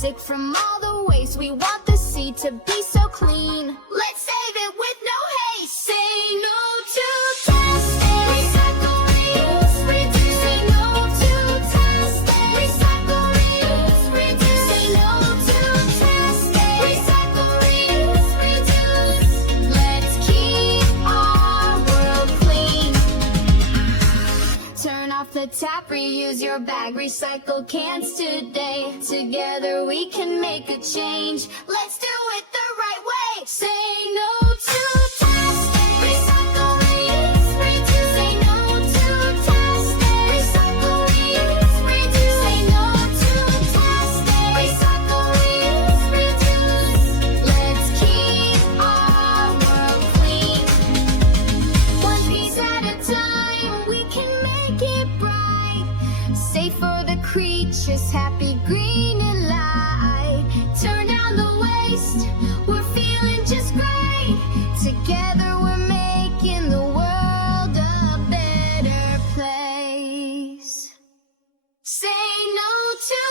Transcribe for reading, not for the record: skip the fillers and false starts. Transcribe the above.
plastic from all the waste. We want the sea to be so clean. Let's save it with no haste. Say no to plastic. Recycle, reuse, reduce. Say no to plastic. Recycle, reuse, reduce. Say no to plastic. Recycle, reuse, reduce. Let's keep our world clean. Turn off the tap, reuse your bag, recycle cans today. Together we can make a change. Let's do it the right way. Say no to plastic. Recycle, reuse, reduce. Say no to plastic. Recycle, reuse, reduce. Say no to plastic. Recycle, reuse, reduce. Let's keep our world clean. One piece at a time, we can make it bright. Safe for the creatures, happy, green and light. Turn down the waste, we're feeling just great. Together we're making the world a better place. Say no to